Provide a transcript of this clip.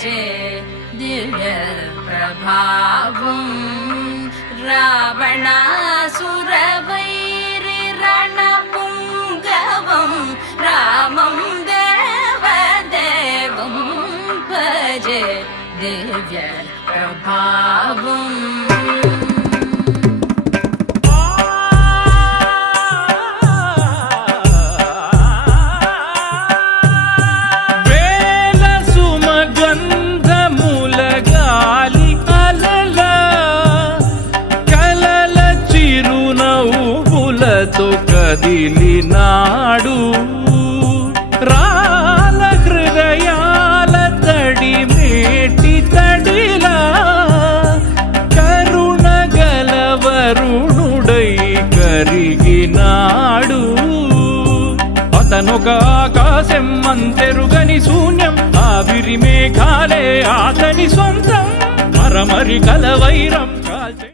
భజే దివ్య ప్రభావం రావణాసుర వైరి రణపుంగవం రామం దేవదేవం భజే దివ్య ప్రభావం కదిలినాడు రాల హృదయాల తడి మేటి తడిలా కరుణ గలవరుణుడై కరిగినాడు అతనొక ఆకాశం అంతెరుగని శూన్యం ఆవిరి మేఘాలే అతని సొంతం మరమరి కలవైరం కాల్చే